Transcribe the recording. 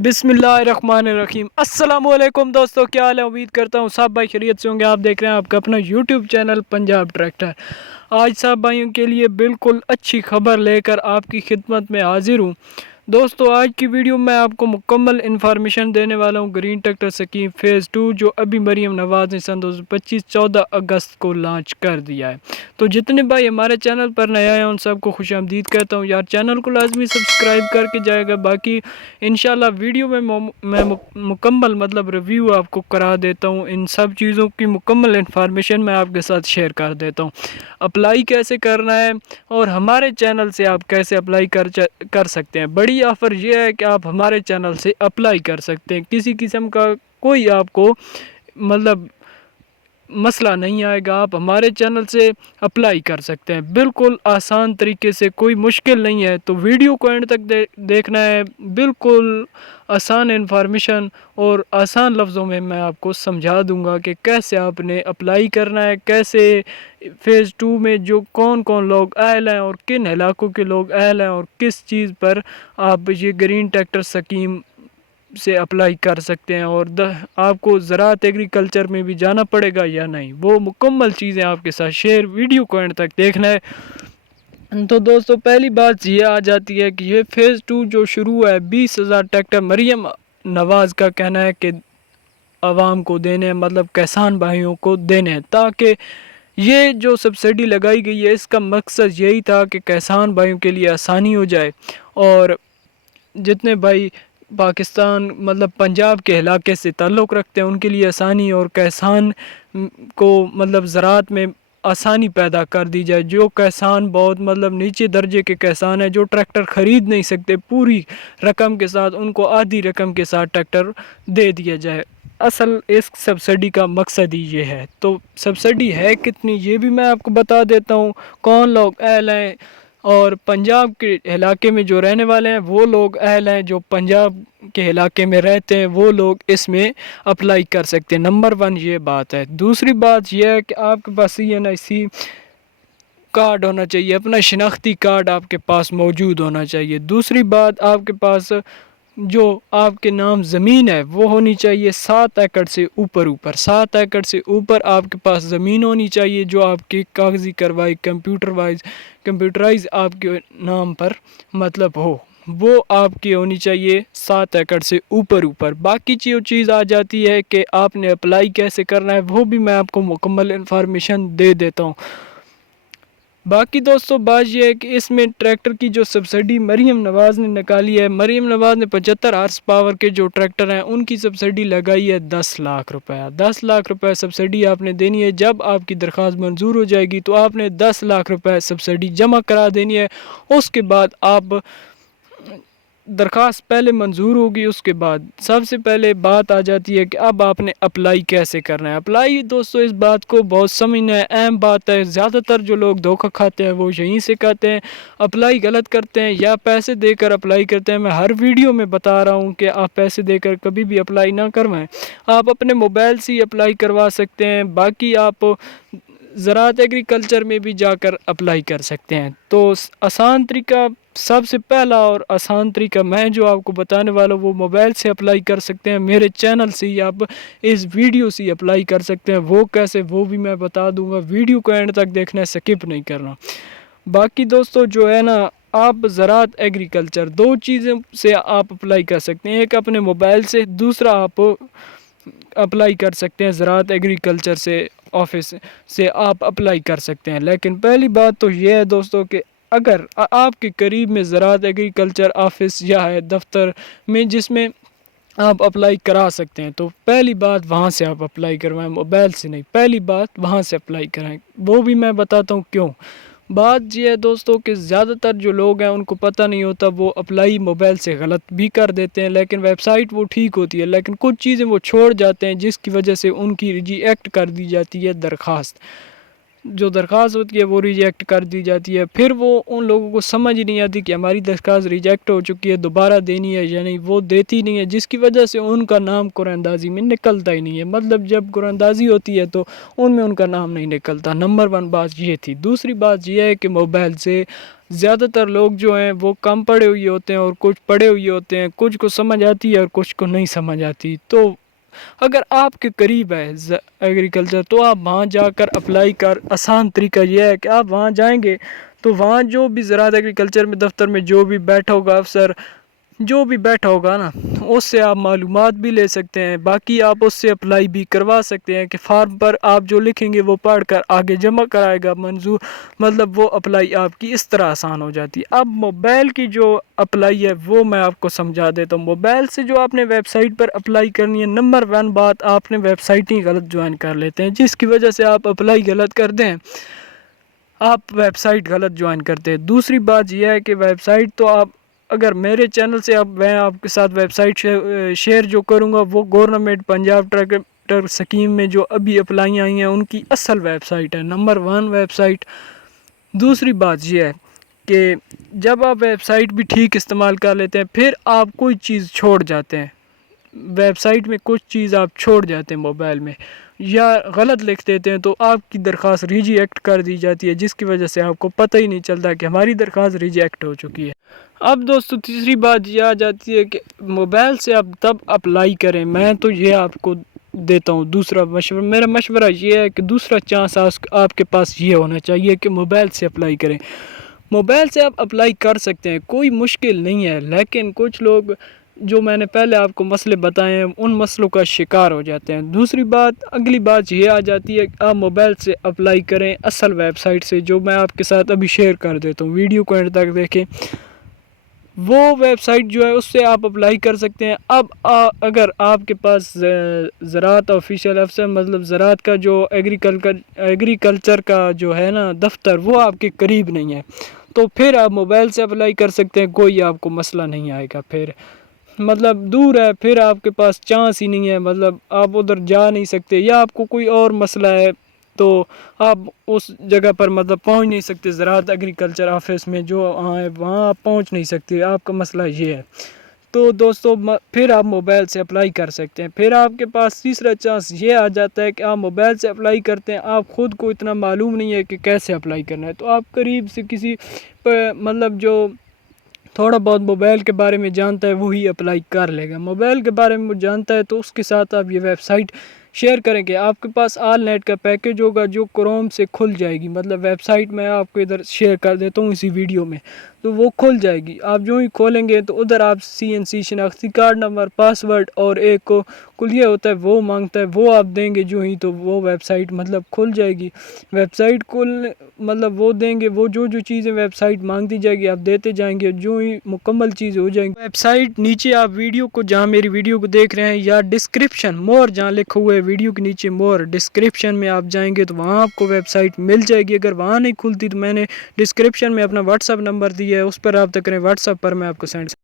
बिस्मिल्लाहिर्रहमानिर्रहीम। अस्सलाम वालेकुम दोस्तों, क्या हाल है? उम्मीद करता हूँ सब भाई खैरियत से होंगे। आप देख रहे हैं आपका अपना यूट्यूब चैनल पंजाब ट्रैक्टर। आज सब भाइयों के लिए बिल्कुल अच्छी खबर लेकर आपकी खिदमत में हाजिर हूँ। दोस्तों, आज की वीडियो में आपको मुकम्मल इन्फॉर्मेशन देने वाला हूँ ग्रीन ट्रैक्टर स्कीम फ़ेज़ 2 जो अभी मरीम नवाज़ ने सन 2025 14 अगस्त को लॉन्च कर दिया है। तो जितने भाई हमारे चैनल पर नए आए हैं उन सबको खुशामदीद कहता हूँ। यार चैनल को लाजमी सब्सक्राइब करके जाएगा। बाकी इंशाल्लाह वीडियो में मैं मुकम्मल मतलब रिव्यू आपको करा देता हूँ। इन सब चीज़ों की मुकम्मल इन्फॉर्मेशन मैं आपके साथ शेयर कर देता हूँ। अप्लाई कैसे करना है और हमारे चैनल से आप कैसे अप्लाई कर सकते हैं। बड़ी ऑफ़र ये है कि आप हमारे चैनल से अप्लाई कर सकते हैं। किसी किस्म का कोई आपको मतलब मसला नहीं आएगा। आप हमारे चैनल से अप्लाई कर सकते हैं बिल्कुल आसान तरीके से, कोई मुश्किल नहीं है। तो वीडियो को एंड तक देखना है। बिल्कुल आसान इन्फॉर्मेशन और आसान लफ्ज़ों में मैं आपको समझा दूंगा कि कैसे आपने अप्लाई करना है, कैसे फ़ेज़ 2 में जो कौन कौन लोग अहल हैं और किन इलाकों के लोग अहल हैं और किस चीज़ पर आप ये ग्रीन ट्रैक्टर स्कीम से अप्लाई कर सकते हैं। और आपको ज़राअत एग्रीकल्चर में भी जाना पड़ेगा या नहीं, वो मुकम्मल चीज़ें आपके साथ शेयर। वीडियो को एंड तक देखना है। तो दोस्तों, पहली बात ये आ जाती है कि ये फ़ेज़ 2 जो शुरू है 20,000 ट्रैक्टर मरीम नवाज़ का कहना है कि आवाम को देने हैं, मतलब किसान भाइयों को देने हैं, ताकि ये जो सब्सिडी लगाई गई है इसका मकसद यही था कि किसान भाइयों के लिए आसानी हो जाए। और जितने भाई पाकिस्तान मतलब पंजाब के इलाके से ताल्लुक़ रखते हैं उनके लिए आसानी, और किसान को मतलब ज़राअत में आसानी पैदा कर दी जाए। जो किसान बहुत मतलब नीचे दर्जे के किसान हैं जो ट्रैक्टर ख़रीद नहीं सकते, पूरी रकम के साथ उनको आधी रकम के साथ ट्रैक्टर दे दिया जाए। असल इस सब्सिडी का मकसद ही ये है। तो सब्सिडी है कितनी ये भी मैं आपको बता देता हूँ। कौन लोग अहल हैं और पंजाब के इलाके में जो रहने वाले हैं वो लोग अहल हैं, जो पंजाब के इलाके में रहते हैं वो लोग इसमें अप्लाई कर सकते हैं। नंबर 1 ये बात है। दूसरी बात यह है कि आपके पास CNIC कार्ड होना चाहिए, अपना शिनाख्ती कार्ड आपके पास मौजूद होना चाहिए। दूसरी बात, आपके पास जो आपके नाम ज़मीन है वो होनी चाहिए 7 एकड़ से ऊपर 7 एकड़ से ऊपर आपके पास ज़मीन होनी चाहिए जो आपकी कागज़ी कार्रवाई कंप्यूटराइज आपके नाम पर मतलब हो, वो आपकी होनी चाहिए 7 एकड़ से ऊपर। बाकी जो चीज़ आ जाती है कि आपने अप्लाई कैसे करना है वो भी मैं आपको मुकम्मल इन्फॉर्मेशन दे देता हूँ। बाकी दोस्तों, बात यह है कि इसमें ट्रैक्टर की जो सब्सिडी मरीम नवाज़ ने निकाली है, मरीम नवाज़ ने 75 हार्स पावर के जो ट्रैक्टर हैं उनकी सब्सिडी लगाई है 10 लाख रुपया। 10 लाख रुपए सब्सिडी आपने देनी है। जब आपकी दरख्वास्त मंजूर हो जाएगी तो आपने 10 लाख रुपए सब्सिडी जमा करा देनी है। उसके बाद आप दरख्वास्त पहले मंजूर होगी, उसके बाद सबसे पहले बात आ जाती है कि अब आपने अप्लाई कैसे करना है। अप्लाई दोस्तों, इस बात को बहुत समझना है, अहम बात है। ज़्यादातर जो लोग धोखा खाते हैं वो यहीं से कहते हैं, अप्लाई गलत करते हैं या पैसे देकर अप्लाई करते हैं। मैं हर वीडियो में बता रहा हूँ कि आप पैसे देकर कभी भी अप्लाई ना करवाएं। आप अपने मोबाइल से ही अप्लाई करवा सकते हैं। बाकी आप ज़राअत एग्रीकल्चर में भी जाकर अप्लाई कर सकते हैं। तो आसान तरीका, सबसे पहला और आसान तरीका मैं जो आपको बताने वाला हूँ वो मोबाइल से अप्लाई कर सकते हैं। मेरे चैनल से ही आप इस वीडियो से अप्लाई कर सकते हैं। वो कैसे वो भी मैं बता दूंगा। वीडियो को एंड तक देखना है, स्किप नहीं करना। बाकी दोस्तों जो है ना, आप ज़राअत एग्रीकल्चर 2 चीज़ों से आप अप्लाई कर सकते हैं। एक अपने मोबाइल से, दूसरा आप अप्लाई कर सकते हैं ज़राअत एग्रीकल्चर से, ऑफिस से आप अप्लाई कर सकते हैं। लेकिन पहली बात तो ये है दोस्तों कि अगर आपके करीब में ज़राअत एग्रीकल्चर ऑफिस या है दफ्तर में जिसमें आप अप्लाई करा सकते हैं, तो पहली बात वहाँ से आप अप्लाई करवाएं, मोबाइल से नहीं। पहली बात वहाँ से अप्लाई कराएं। वो भी मैं बताता हूँ क्यों। बात ये है दोस्तों कि ज़्यादातर जो लोग हैं उनको पता नहीं होता, वो अप्लाई मोबाइल से गलत भी कर देते हैं। लेकिन वेबसाइट वो ठीक होती है लेकिन कुछ चीज़ें वो छोड़ जाते हैं जिसकी वजह से उनकी रिजेक्ट कर दी जाती है दरख्वास्त। جو درخواست ہوتی ہے وہ ریجیکٹ کر دی جاتی ہے. پھر وہ ان لوگوں کو سمجھ نہیں آتی کہ ہماری درخواست ریجیکٹ ہو چکی ہے, دوبارہ دینی ہے یا نہیں, وہ دیتی نہیں ہے, جس کی وجہ سے ان کا نام قرآن اندازی میں نکلتا ہی نہیں ہے. مطلب جب قرآن اندازی ہوتی ہے تو ان میں ان کا نام نہیں نکلتا. نمبر 1 بات یہ تھی. دوسری بات یہ ہے کہ موبائل سے زیادہ تر لوگ جو ہیں وہ کم پڑھے ہوئے ہوتے ہیں اور کچھ پڑھے ہوئے ہوتے ہیں. کچھ کو سمجھ آتی ہے اور کچھ کو نہیں سمجھ آتی. تو اگر آپ کے قریب ہے ایگریکلچر تو آپ وہاں جا کر اپلائی کر. آسان طریقہ یہ ہے کہ آپ وہاں جائیں گے تو وہاں جو بھی زراعت ایگریکلچر میں دفتر میں جو بھی بیٹھا ہوگا افسر, جو بھی بیٹھا ہوگا نا, اس سے آپ معلومات بھی لے سکتے ہیں. باقی آپ اس سے اپلائی بھی کروا سکتے ہیں کہ فارم پر آپ جو لکھیں گے وہ پڑھ کر آگے جمع کرائے گا منظور. مطلب وہ اپلائی آپ کی اس طرح آسان ہو جاتی ہے. اب موبائل کی جو اپلائی ہے وہ میں آپ کو سمجھا دیتا ہوں. موبائل سے جو آپ نے ویب سائٹ پر اپلائی کرنی ہے, نمبر 1 بات آپ نے ویب سائٹ ہی غلط جوائن کر لیتے ہیں, جس کی وجہ سے آپ اپلائی غلط کر دیں, آپ ویب سائٹ غلط جوائن کرتے ہیں. دوسری بات یہ ہے کہ ویب سائٹ تو آپ اگر میرے چینل سے میں آپ کے ساتھ ویب سائٹ شیئر جو کروں گا وہ گورنمنٹ پنجاب ٹریکٹر اسکیم میں جو ابھی اپلائی آئی ہیں ان کی اصل ویب سائٹ ہے, نمبر 1 ویب سائٹ. دوسری بات یہ ہے کہ جب آپ ویب سائٹ بھی ٹھیک استعمال کر لیتے ہیں پھر آپ کوئی چیز چھوڑ جاتے ہیں. ویب سائٹ میں کچھ چیز آپ چھوڑ جاتے ہیں موبائل میں یا غلط لکھ دیتے ہیں تو آپ کی درخواست ریجیکٹ کر دی جاتی ہے, جس کی وجہ سے آپ کو پتہ ہی نہیں چلتا کہ ہماری درخواست ریجیکٹ ہو چکی ہے. اب دوستو تیسری بات یہ آ جاتی ہے کہ موبائل سے آپ تب اپلائی کریں. میں تو یہ آپ کو دیتا ہوں دوسرا مشورہ, میرا مشورہ یہ ہے کہ دوسرا چانس آپ کے پاس یہ ہونا چاہیے کہ موبائل سے اپلائی کریں. موبائل سے آپ اپلائی کر سکتے ہیں, کوئی مشکل نہیں ہے, لیکن کچھ لوگ جو میں نے پہلے آپ کو مسئلے بتائے ہیں ان مسئلوں کا شکار ہو جاتے ہیں. دوسری بات اگلی بات یہ آ جاتی ہے کہ آپ موبائل سے اپلائی کریں اصل ویب سائٹ سے, جو میں آپ کے ساتھ ابھی شیئر کر دیتا ہوں. ویڈیو کو اینڈ تک دیکھیں, وہ ویب سائٹ جو ہے اس سے آپ اپلائی کر سکتے ہیں. اب اگر آپ کے پاس زراعت آفیشیل افسر مطلب زراعت کا جو ایگریکلچر کا جو ہے نا دفتر وہ آپ کے قریب نہیں ہے تو پھر آپ موبائل سے اپلائی کر سکتے ہیں, کوئی آپ کو مسئلہ نہیں آئے گا. پھر مطلب دور ہے, پھر آپ کے پاس چانس ہی نہیں ہے, مطلب آپ ادھر جا نہیں سکتے یا آپ کو کوئی اور مسئلہ ہے تو آپ اس جگہ پر مطلب پہنچ نہیں سکتے. زراعت ایگریکلچر آفس میں جو وہاں آپ پہنچ نہیں سکتے, آپ کا مسئلہ یہ ہے. تو دوستو پھر آپ موبائل سے اپلائی کر سکتے ہیں. پھر آپ کے پاس تیسرا چانس یہ آ جاتا ہے کہ آپ موبائل سے اپلائی کرتے ہیں, آپ خود کو اتنا معلوم نہیں ہے کہ کیسے اپلائی کرنا ہے, تو آپ قریب سے کسی مطلب جو تھوڑا بہت موبائل کے بارے میں جانتا ہے وہی اپلائی کر لے گا. موبائل کے بارے میں وہ جانتا ہے تو اس کے ساتھ آپ یہ ویب سائٹ شیئر کریں گے. آپ کے پاس آل نیٹ کا پیکیج ہوگا جو کروم سے کھل جائے گی. مطلب ویب سائٹ میں آپ کو ادھر شیئر کر دیتا ہوں اسی ویڈیو میں, تو وہ کھل جائے گی. آپ جو ہی کھولیں گے تو ادھر آپ CNC شناختی کارڈ نمبر, پاسورڈ اور ایک کو کلیہ ہوتا ہے وہ مانگتا ہے, وہ آپ دیں گے جو ہی, تو وہ ویب سائٹ مطلب کھل جائے گی. ویب سائٹ مطلب وہ دیں گے, وہ جو چیزیں ویب سائٹ مانگتی جائے گی آپ دیتے جائیں گے, جو ہی مکمل چیز ہو جائیں گی ویب سائٹ نیچے آپ ویڈیو کو جہاں میری ویڈیو کو دیکھ رہے ہیں یا ڈسکرپشن مور جہاں لکھا ہوا ہے ویڈیو کے نیچے مور ڈسکرپشن میں آپ جائیں گے تو وہاں آپ کو ویب سائٹ مل جائے گی. اگر وہاں نہیں کھلتی تو میں نے ڈسکرپشن میں اپنا واٹس ایپ نمبر دیا ہے, اس پر رابطہ کریں. واٹس ایپ پر میں آپ کو سینڈ